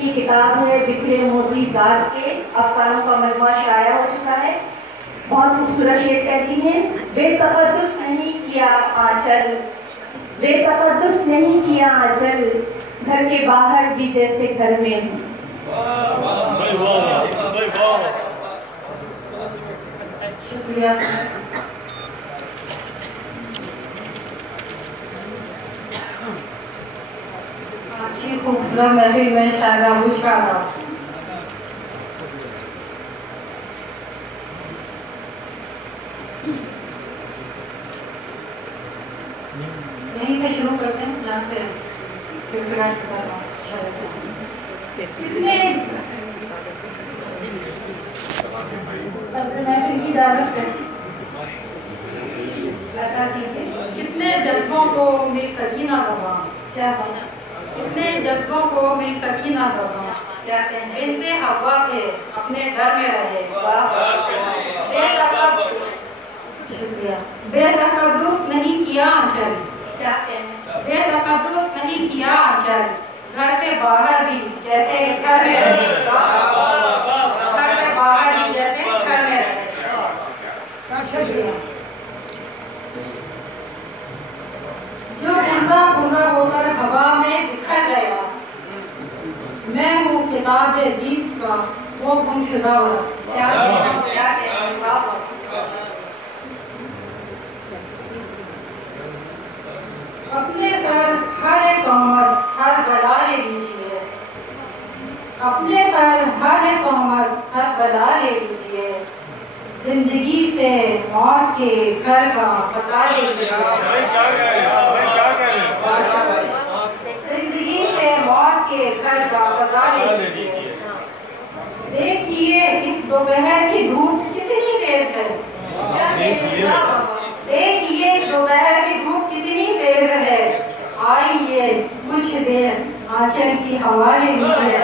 की किताब है बिखरे मोती ज़ात के अफसानों का मजमूआ शाया हो चुका है। बहुत खूबसूरत शेर कहती हैं, बेतकद्दुस नहीं किया आंचल, बेतकद्दुस नहीं किया आंचल, घर के बाहर भी जैसे घर में हूँ। शुक्रिया। अच्छी खूबसूरत महफिल में शायरा मुशारा यहीं से शुरू करते हैं जहाँ से कितने की दावत है, कितने जज्बों को मेरी सकीना दबा, क्या कितने जज्बों को मेरी सकीना दबा, क्या कहें बिनते हवा के अपने घर में रहे, बेतकद्दुस नहीं किया आंचल, क्या कहें बेतकद्दुस नहीं किया आंचल, घर से बाहर भी जैसे घर में रहे, घर से बाहर भी जैसे घर में रहे। जो गुंगा गुंगा होकर हवा में बिखर गया, मैं हूँ किताब अजीज का वो गुमशुदा अपने सर हर एक उम्र हर बला ले लीजिए, अपने सर हर एक उम्र हर बला ले लीजिए, जिंदगी से मौत के घर का पता ले लीजिए, जिंदगी से मौत के घर का पता ले लीजिए। देखिए इस दोपहर की धूप कितनी तेज है, देखिए इस दोपहर की धूप कितनी तेज है, आइए कुछ देर आंचल की हवा ले लीजिए।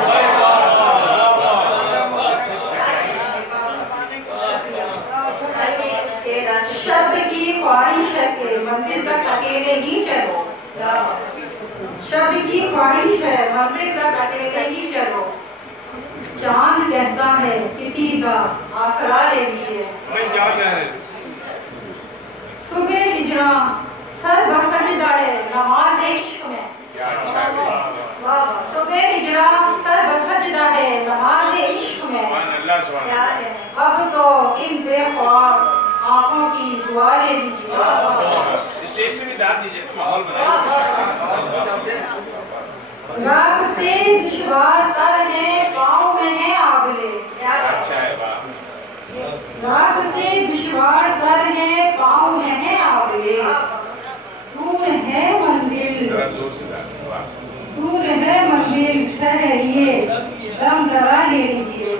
शब्द की ख्वाहिश है कि मंदिर तक अकेले ही चलो, शब्द की ख्वाहिश है मंदिर तक अकेले ही चलो, चांद कहता है किसी का आसरा ले लीजिए। सुबह हिजरा सर बसजदा है नमाज इश्क में, सुबह हिजरा सर बसजदा है नमाज इश्क में, अब तो इन बेख्वाब आंखों की दुआ ले लीजिए। स्टेज से भी दाद दीजिए, माहौल बनाइए। रास्ते दुश्वार तर है पाँव में है आंवले, अच्छा है रास्ते दुश्वार तर है पाँव में है आंवले, दूर है मंदिर, दूर है मंदिर ठहरिए दम जरा ले लीजिए।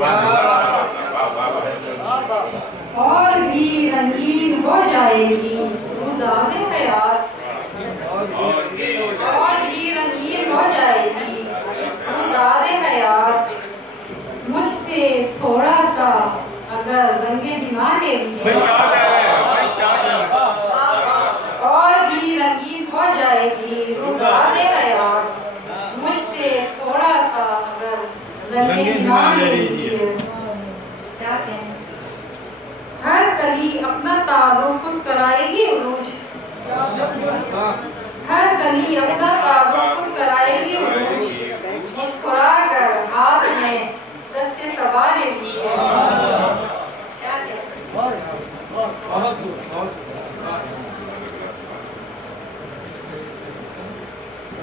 और भी रंगीन हो जाएगी गुज़ारे हयात, और भी रंगीन हो जाएगी गुज़ारे हयात, मुझसे थोड़ा सा अगर रंगे दिमाग ले लीजिए। और भी रंगीन हो जाएगी गुज़ारे हयात, मुझसे थोड़ा सा अगर रंगे दिमाग ले लीजिए। क्या कहें हर कली अपना तारुफ खुद कराएगी उरूज, हर कली अपना तारुफ खुद कराएगी उरूज, मुस्कुरा कर हाथ में दस्ते सबा ले लीजिए।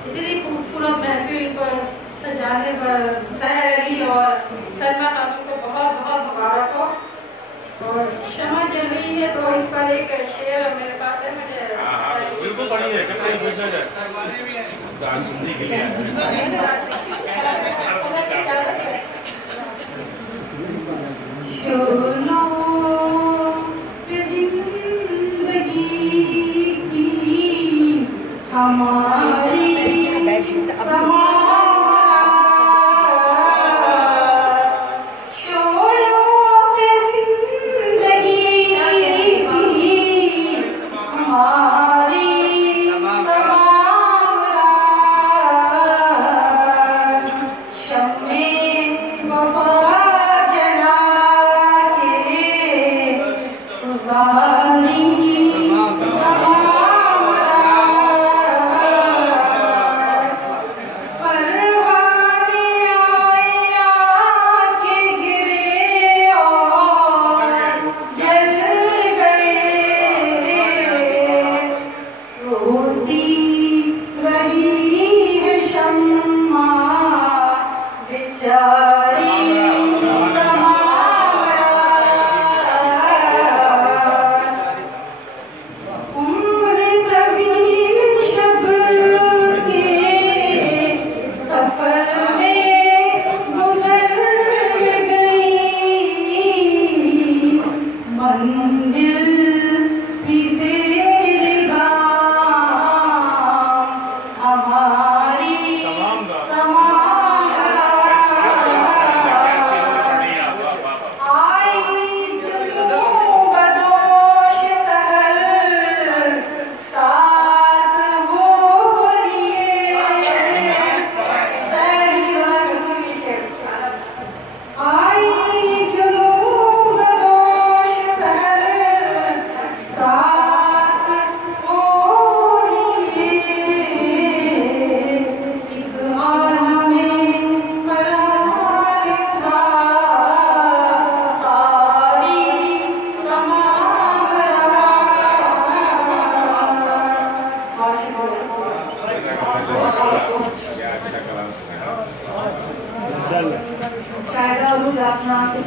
इतनी खूबसूरत महफिल पर सजाने पर सहर अली और सलमा खातून को बहुत बहुत मुबारक हो। और क्षमा चल रही है तो इस पर एक शेर मेरे पास है, मुझे बिल्कुल पढ़िए सुनने के लिए। हमारी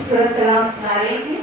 खूबसूरत कलाम सुना रही थी।